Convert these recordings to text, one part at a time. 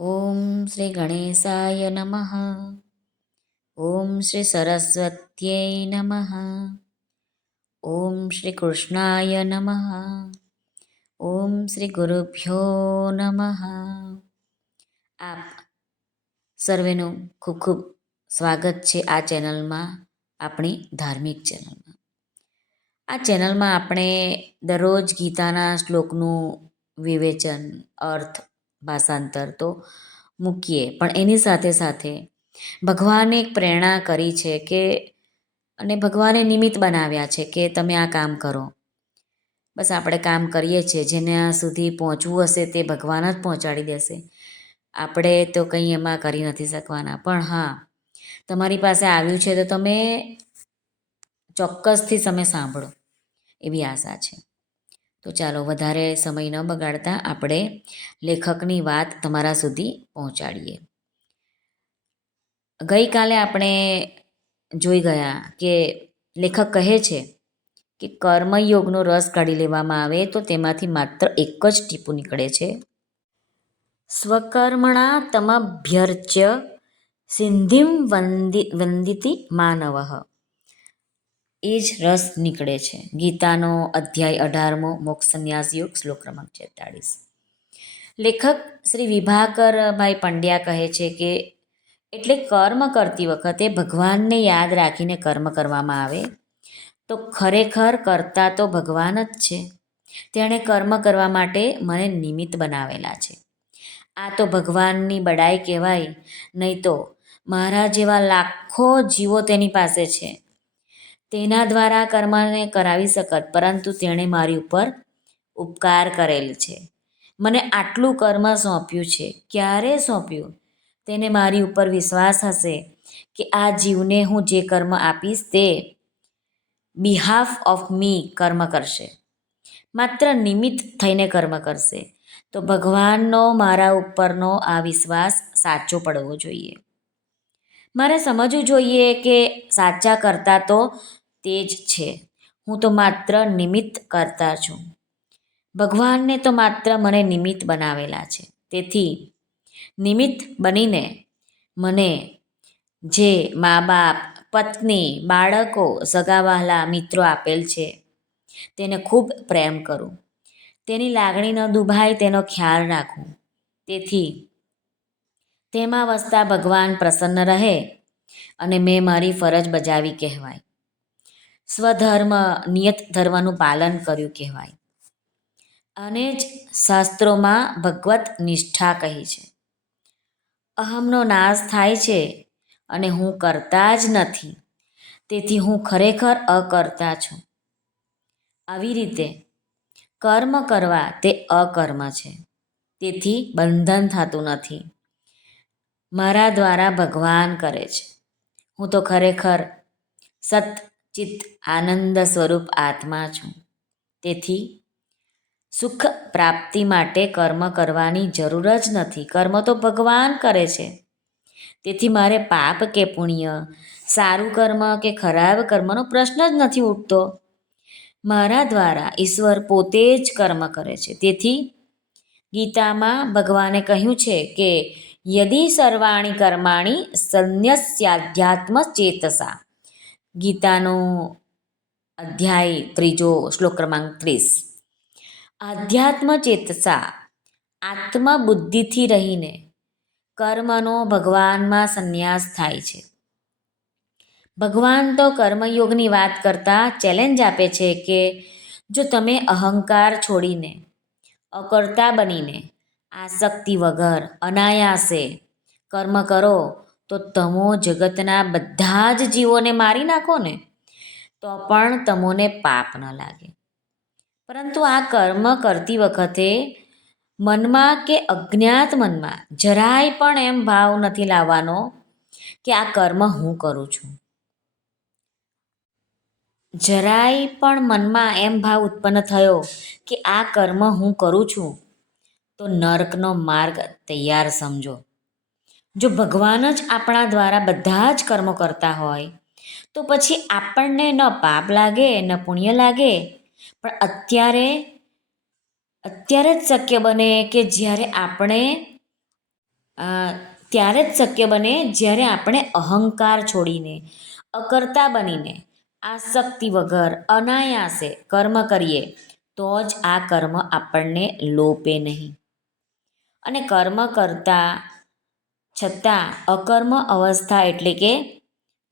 ઓમ શ્રી ગણેશાય નમઃ. ઓમ શ્રી સરસ્વત્यै નમઃ. ઓમ શ્રી કૃષ્ણાય નમઃ. ઓમ શ્રી ગુરુભ્યો નમઃ. આપ સર્વેનું ખૂબ ખૂબ સ્વાગત છે આ ચેનલમાં, આપણી ધાર્મિક ચેનલમાં. આ ચેનલમાં આપણે દરરોજ ગીતાના શ્લોકનું વિવેચન, અર્થ, ભાષાંતર તો મૂકીએ, પણ એની સાથે સાથે ભગવાને એક પ્રેરણા કરી છે કે અને ભગવાને નિમિત્ત બનાવ્યા છે કે તમે આ કામ કરો. બસ આપણે કામ કરીએ છીએ, જેના સુધી પહોંચવું હશે તે ભગવાન જ પહોંચાડી દેશે. આપણે તો કંઈ એમાં કરી નથી શકવાના. પણ હા, તમારી પાસે આવ્યું છે તો તમે ચોક્કસથી તમે સાંભળો એવી આશા છે. તો ચાલો વધારે સમય ન બગાડતા આપણે લેખકની વાત તમારા સુધી પહોંચાડીએ. ગઈકાલે આપણે જોઈ ગયા કે લેખક કહે છે કે કર્મયોગનો રસ કાઢી લેવામાં આવે તો તેમાંથી માત્ર એક જ ટીપું નીકળે છે. સ્વકર્મણા તમભ્યર્ચ્ય સિદ્ધિમ વંદિતિ માનવ. એ જ રસ નીકળે છે. ગીતાનો અધ્યાય 18મો મોક્ષ સંન્યાસ યોગ, શ્લોક ક્રમાંક 46. લેખક શ્રી વિભાકરભાઈ પંડ્યા કહે છે કે એટલે કર્મ કરતી વખતે ભગવાનને યાદ રાખીને કર્મ કરવામાં આવે તો ખરેખર કરતા તો ભગવાન જ છે. તેણે કર્મ કરવા માટે મને નિમિત્ત બનાવેલા છે. આ તો ભગવાનની બડાઈ કહેવાય, નહીં તો મારા જેવા લાખો જીવો તેની પાસે છે. તેના દ્વારા કર્મને કરાવી શકત, પરંતુ તેણે મારી ઉપર ઉપકાર કરેલ છે. મને આટલું કર્મ સોંપ્યું છે. ક્યારે સોંપ્યું? તેને મારી ઉપર વિશ્વાસ હશે કે આ જીવને હું જે કર્મ આપીશ તે બિહાફ ઓફ મી કર્મ કરશે, માત્ર નિમિત્ત થઈને કર્મ કરશે. તો ભગવાનનો મારા ઉપરનો આ વિશ્વાસ સાચો પડવો જોઈએ. મારે સમજવું જોઈએ કે સાચા કરતા તો તે જ છે. હું તો માત્ર નિમિત્ત કરતા છું. ભગવાનને તો માત્ર મને નિમિત્ત બનાવેલા છે. તેથી નિમિત્ત બનીને મને જે મા બાપ, પત્ની, બાળકો, સગાવહાલા, મિત્રો આપેલ છે તેને ખૂબ પ્રેમ કરું. તેની લાગણી ન દુભાય તેનો ખ્યાલ રાખું. તેથી તેમાં વસતા ભગવાન પ્રસન્ન રહે અને મેં મારી ફરજ બજાવી કહેવાય. સ્વધર્મ, નિયત ધર્મનું પાલન કર્યું કહેવાય. અને જ શાસ્ત્રોમાં ભગવત નિષ્ઠા કહી છે. અહમનો નાશ થાય છે અને હું કરતા જ નથી. તેથી હું ખરેખર અકર્તા છું. આવી રીતે કર્મ કરવા તે અકર્મ છે. તેથી બંધન થતું નથી. મારા દ્વારા ભગવાન કરે છે. હું તો ખરેખર સત ચિત્ત આનંદ સ્વરૂપ આત્મા છું. તેથી સુખ પ્રાપ્તિ માટે કર્મ કરવાની જરૂર જ નથી. કર્મ તો ભગવાન કરે છે. તેથી મારે પાપ કે પુણ્ય, સારું કર્મ કે ખરાબ કર્મનો પ્રશ્ન જ નથી ઉઠતો. મારા દ્વારા ઈશ્વર પોતે જ કર્મ કરે છે. તેથી ગીતામાં ભગવાને કહ્યું છે કે યદિ સર્વાણી કર્માણી સંન્યસ્યાધ્યાત્મ ચેતસા. ગીતાનો અધ્યાય 3, શ્લોક ક્રમાંક 30. આધ્યાત્મ ચેતસા, આત્મબુદ્ધિથી રહીને કર્મનો ભગવાનમાં સંન્યાસ થાય છે. ભગવાન તો કર્મયોગની વાત કરતાં ચેલેન્જ આપે છે કે જો તમે અહંકાર છોડીને, અકર્તા બનીને, આસક્તિ વગર, અનાયાસે કર્મ કરો તો તમો જગતના બધા જ જીવોને મારી નાખો ને તો પણ તમોને પાપ ન લાગે. પરંતુ આ કર્મ કરતી વખતે મનમાં કે અજ્ઞાત મનમાં જરાય પણ એમ ભાવ નથી લાવવાનો કે આ કર્મ હું કરું છું. જરાય પણ મનમાં એમ ભાવ ઉત્પન્ન થયો કે આ કર્મ હું કરું છું તો નર્કનો માર્ગ તૈયાર સમજો. જો ભગવાન જ આપણા દ્વારા બધા જ કર્મો કરતા હોય તો પછી આપણને ન પાપ લાગે ન પુણ્ય લાગે. પણ અત્યારે જ શક્ય બને કે જ્યારે આપણે ત્યારે જ શક્ય બને જ્યારે આપણે અહંકાર છોડીને અકર્તા બનીને આસક્તિ વગર અનાયાસે કર્મ કરીએ તો જ આ કર્મ આપણને લોપે નહીં. અને કર્મ કરતા છતાં અકર્મ અવસ્થા એટલે કે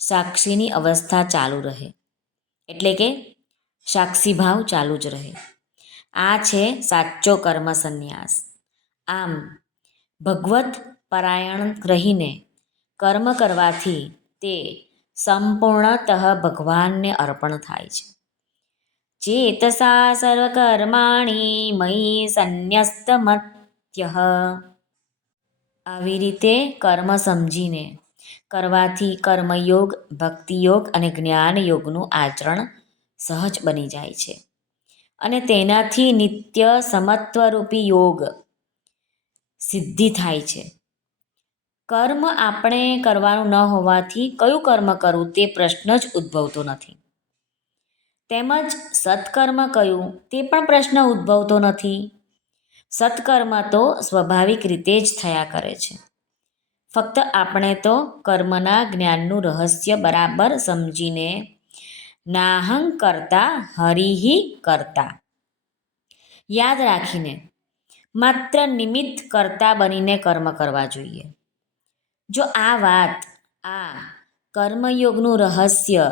સાક્ષીની અવસ્થા ચાલુ રહે, એટલે કે સાક્ષી ભાવ ચાલુ જ રહે. આ છે સાચો કર્મ સંન્યાસ. આમ ભગવત પરાયણ રહીને કર્મ કરવાથી તે સંપૂર્ણતઃ ભગવાનને અર્પણ થાય છે. ચેતસા સર્વકર્માણી મયી સંન્યસ્તમત્યઃ. આવી રીતે કર્મ સમજીને કરવાથી કર્મયોગ, ભક્તિયોગ અને જ્ઞાનયોગનું આચરણ સહજ બની જાય છે અને તેનાથી નિત્ય સમત્વરૂપી યોગ સિદ્ધિ થાય છે. કર્મ આપણે કરવાનું ન હોવાથી કયું કર્મ કરવું તે પ્રશ્ન જ ઉદ્ભવતો નથી. તેમજ સત્કર્મ કયું તે પણ પ્રશ્ન ઉદ્ભવતો નથી. સત્કર્મ તો સ્વાભાવિક રીતે જ થયા કરે છે. ફક્ત આપણે તો કર્મના જ્ઞાનનું રહસ્ય બરાબર સમજીને નાહં કર્તા હરિહિ કર્તા યાદ રાખીને માત્ર નિમિત્ત કર્તા બનીને કર્મ કરવા જોઈએ. જો આ કર્મયોગનું રહસ્ય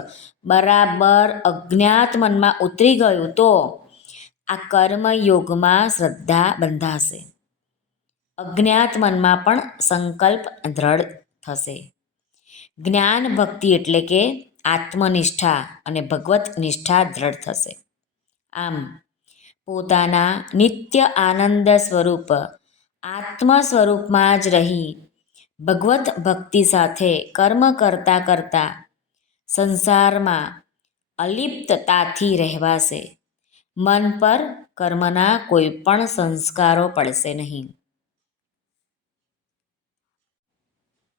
બરાબર અજ્ઞાત મનમાં ઉતરી ગયું તો આ કર્મયોગમાં શ્રદ્ધા બંધાશે. અજ્ઞાત મનમાં પણ સંકલ્પ દ્રઢ થશે. જ્ઞાન ભક્તિ એટલે કે આત્મનિષ્ઠા અને ભગવત નિષ્ઠા દ્રઢ થશે. આમ પોતાના નિત્ય આનંદ સ્વરૂપ આત્મ સ્વરૂપમાં જ રહી ભગવત ભક્તિ સાથે કર્મ કરતાં કરતાં સંસારમાં અલિપ્તતાથી રહેવાશે. મન પર કર્મના કોઈ પણ સંસ્કારો પડશે નહીં.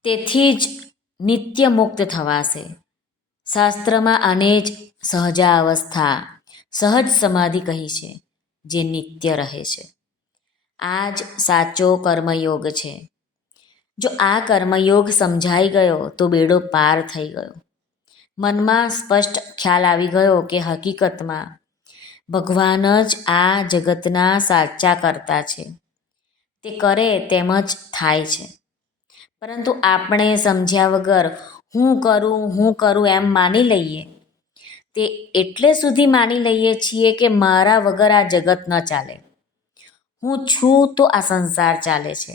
તેથી જ નિત્ય મુક્ત થવાશે. શાસ્ત્રમાં આને જ સહજાવસ્થા, સહજ સમાધિ કહી છે, જે નિત્ય રહે છે. આ જ સાચો કર્મયોગ છે. જો આ કર્મયોગ સમજાઈ ગયો તો બેડો પાર થઈ ગયો. મનમાં સ્પષ્ટ ખ્યાલ આવી ગયો કે હકીકતમાં ભગવાન જ આ જગતના સાચા કર્તા છે. તે કરે તેમ જ થાય છે. પરંતુ આપણે સમજ્યા વગર હું કરું એમ માની લઈએ. તે એટલે સુધી માની લઈએ છીએ કે મારા વગર આ જગત ન ચાલે. હું છું તો આ સંસાર ચાલે છે.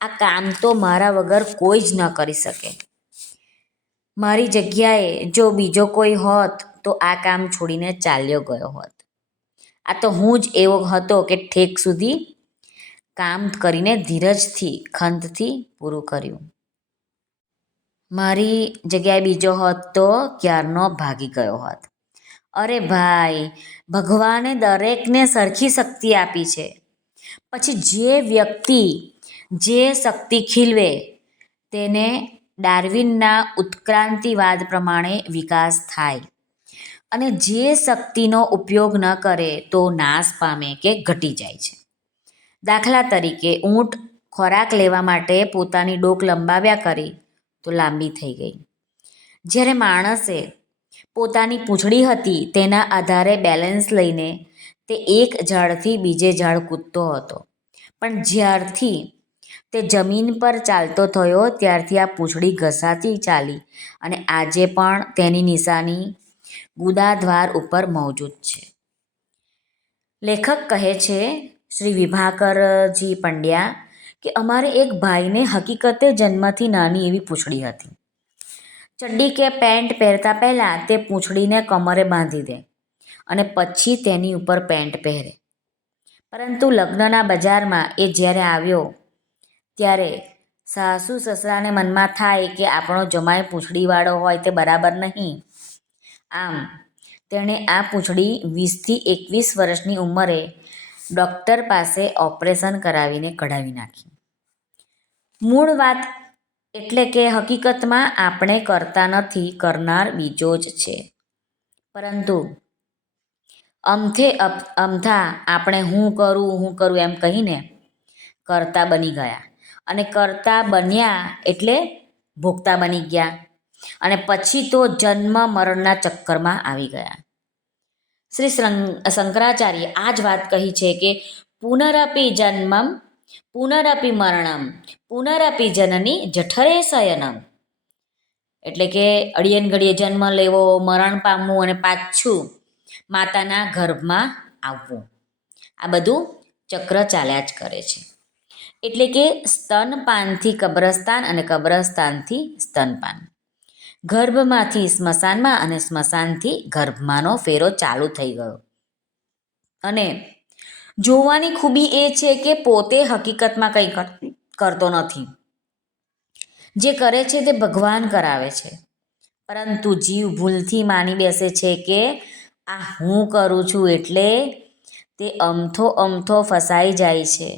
આ કામ તો મારા વગર કોઈ જ ન કરી શકે. મારી જગ્યાએ જો બીજો કોઈ હોત તો આ કામ છોડીને ચાલ્યો ગયો હોત. આ તો હું જ એવો હતો કે ઠેક સુધી કામ કરીને ધીરજથી, ખંતથી પૂરું કર્યું. મારી જગ્યાએ બીજો હોત તો ક્યારનો ભાગી ગયો હોત. અરે ભાઈ, ભગવાને દરેકને સરખી શક્તિ આપી છે. પછી જે વ્યક્તિ જે શક્તિ ખીલવે તેને ડાર્વિનના ઉત્ક્રાંતિવાદ પ્રમાણે વિકાસ થાય અને જે શક્તિનો ઉપયોગ ન કરે તો નાશ પામે કે ઘટી જાય છે. દાખલા તરીકે ઊંટ ખોરાક લેવા માટે પોતાની ડોક લંબાવ્યા કરી તો લાંબી થઈ ગઈ. જ્યારે માણસે પોતાની પૂંછડી હતી તેના આધારે બેલેન્સ લઈને તે એક ઝાડથી બીજે ઝાડ કૂદતો હતો. પણ જ્યારથી તે જમીન પર ચાલતો થયો ત્યારથી આ પૂંછડી ઘસાતી ચાલી અને આજે પણ તેની નિશાની ગુદાદ્વાર ઉપર મોજૂદ છે. લેખક કહે છે, શ્રી વિભાકરજી પંડ્યા, કે અમારે એક ભાઈને હકીકતે જન્મથી નાની એવી પૂંછડી હતી. ચડ્ડી કે પેન્ટ પહેરતા પહેલાં તે પૂંછડીને કમરે બાંધી દે અને પછી તેની ઉપર પેન્ટ પહેરે. પરંતુ લગ્નના બજારમાં એ જ્યારે આવ્યો ત્યારે સાસુ સસરાને મનમાં થાય કે આપણો જમાઈ પૂંછડીવાળો હોય તે બરાબર નહીં. આમ તેણે આ પૂંછડી 20થી 21 વર્ષની ઉંમરે ડૉક્ટર પાસે ઓપરેશન કરાવીને કઢાવી નાખી. મૂળ વાત એટલે કે હકીકતમાં આપણે કરતા નથી, કરનાર બીજો જ છે. પરંતુ અમથા આપણે હું કરું એમ કહીને કરતા બની ગયા અને કરતા બન્યા એટલે ભોગતા બની ગયા, અને પછી તો જન્મ મરણના ચક્કરમાં આવી ગયા. શ્રી શંકરાચાર્ય આ જ વાત કહી છે કે પુનરપી જન્મમ પુનરપી મરણમ પુનરપી જનની જઠરે શયનમ. એટલે કે અડિયન ઘડીએ જન્મ લેવો, મરણ પામવું અને પાછું માતાના ગર્ભમાં આવવું, આ બધું ચક્ર ચાલ્યા જ કરે છે. એટલે કે સ્તનપાનથી કબ્રસ્તાન અને કબ્રસ્તાનથી સ્તનપાન, ગર્ભમાંથી સ્મશાનમાં અને સ્મશાનથી ગર્ભમાંનો ફેરો ચાલુ થઈ ગયો. અને જોવાની ખૂબી એ છે કે પોતે હકીકતમાં કંઈ કરતો નથી, જે કરે છે તે ભગવાન કરાવે છે. પરંતુ જીવ ભૂલથી માની બેસે છે કે આ હું કરું છું, એટલે તે અમથો ફસાઈ જાય છે.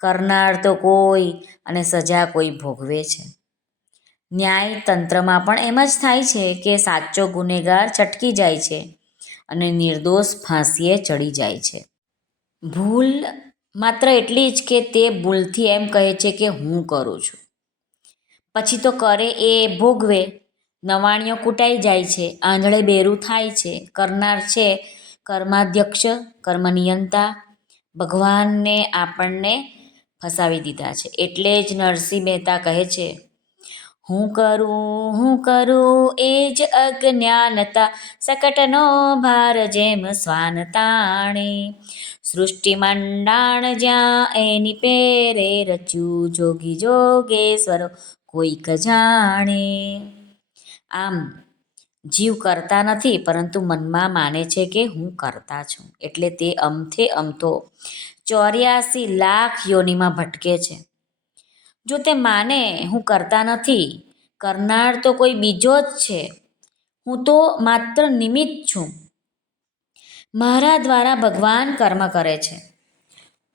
કરનાર તો કોઈ અને સજા કોઈ ભોગવે છે. ન્યાયતંત્રમાં પણ એમ જ થાય છે કે સાચો ગુનેગાર છટકી જાય છે અને નિર્દોષ ફાંસીએ ચડી જાય છે. ભૂલ માત્ર એટલી જ કે તે ભૂલથી એમ કહે છે કે હું કરું છું, પછી તો કરે એ ભોગવે. નવાણીઓ કૂટાઈ જાય છે, આંધળે બેરું થાય છે. કરનાર છે કર્માધ્યક્ષ, કર્મનિયંતા. ભગવાનને આપણને ફસાવી દીધા છે. એટલે જ નરસિંહ મહેતા કહે છે, હું કરું એ જ અજ્ઞાનતા, સકટનો ભાર જેમ શ્વાન તાણે. સૃષ્ટિ મંડાણ જ્યાં એની પેરે રચ્યું, જોગી જોગેશ્વરો કોઈક જાણે. આમ જીવ કરતા નથી, પરંતુ મનમાં માને છે કે હું કરતા છું, એટલે તે અમથો 84 લાખ યોનિમાં ભટકે છે. જો તે માને હું કરતા નથી, કરનાર તો કોઈ બીજો જ છે, હું તો માત્ર નિમિત્ત છું, મારા દ્વારા ભગવાન કર્મ કરે છે,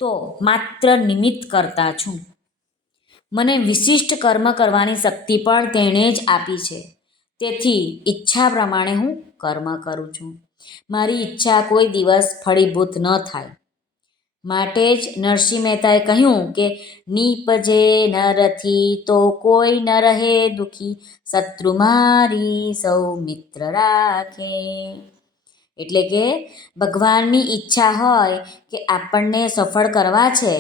તો માત્ર નિમિત્ત કરતા છું. મને વિશિષ્ટ કર્મ કરવાની શક્તિ પણ તેણે જ આપી છે, તેથી ઈચ્છા પ્રમાણે હું કર્મ કરું છું. મારી ઈચ્છા કોઈ દિવસ ફળીભૂત ન થાય. માટે જ નરસિંહ મહેતાએ કહ્યું કે નીપજે નરથી તો કોઈ ન રહે દુખી, શત્રુ મારી સૌ મિત્ર રાખે. એટલે કે ભગવાનની ઈચ્છા હોય કે આપણને સફળ કરવા છે,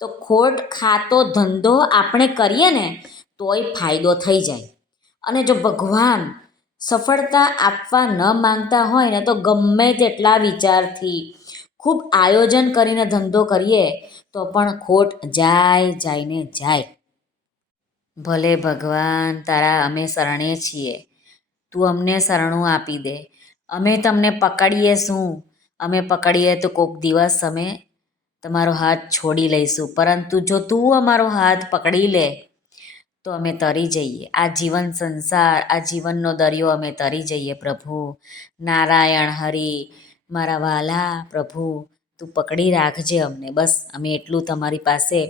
તો ખોટ ખાતો ધંધો આપણે કરીએ ને તોય ફાયદો થઈ જાય. અને જો ભગવાન સફળતા આપવા ન માંગતા હોય ને, તો ગમે તેટલા વિચારથી ખૂબ આયોજન કરીને ધંધો કરીએ તો પણ ખોટ જાય ને જાય. ભલે ભગવાન તારા અમે શરણે છીએ, તું અમને શરણું આપી દે. અમે તમને પકડીએ શું? અમે પકડીએ તો કોઈક દિવસ અમે તમારો હાથ છોડી લઈશું, પરંતુ જો તું અમારો હાથ પકડી લે તો અમે તરી જઈએ. આ જીવન સંસાર, આ જીવનનો દરિયો અમે તરી જઈએ. પ્રભુ નારાયણ હરિ, મારા વાલા પ્રભુ, તું પકડી રાખજે અમને. બસ અમે એટલું તમારી પાસે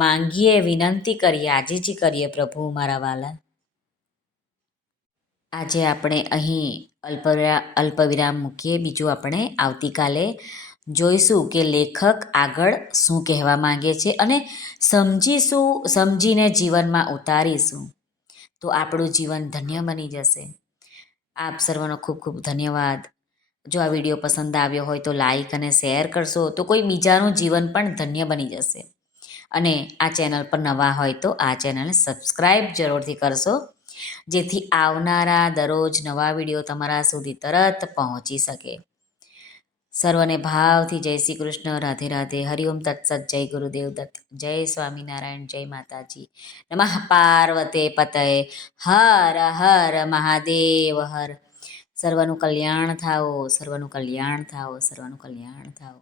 માંગીએ, વિનંતી કરીએ, આજીજી કરીએ પ્રભુ મારા વાલા. આજે આપણે અહીં અલ્પવિરામ મૂકીએ. બીજું આપણે આવતીકાલે જોઈશું કે લેખક આગળ શું કહેવા માંગે છે, અને સમજીને જીવનમાં ઉતારીશું તો આપણું જીવન ધન્ય બની જશે. આપ સર્વનો ખૂબ ખૂબ ધન્યવાદ. જો આ વિડીયો પસંદ આવ્યો હોય તો લાઈક અને શેર કરશો, તો કોઈ બીજાનું જીવન પણ ધન્ય બની જશે. અને આ ચેનલ પર નવા હોય તો આ ચેનલને સબસ્ક્રાઈબ જરૂરથી કરશો, જેથી આવનારા દરરોજ નવા વિડીયો તમારા સુધી તરત પહોંચી શકે. સર્વને ભાવથી જય શ્રી કૃષ્ણ, રાધે રાધે, હરિઓમ તત્સત, જય ગુરુદેવ દત્ત, જય સ્વામિનારાયણ, જય માતાજી, નમઃ પાર્વતે પતય, હર હર મહાદેવ હર. સર્વનું કલ્યાણ થાઓ, સર્વનું કલ્યાણ થાઓ, સર્વનું કલ્યાણ થાઓ.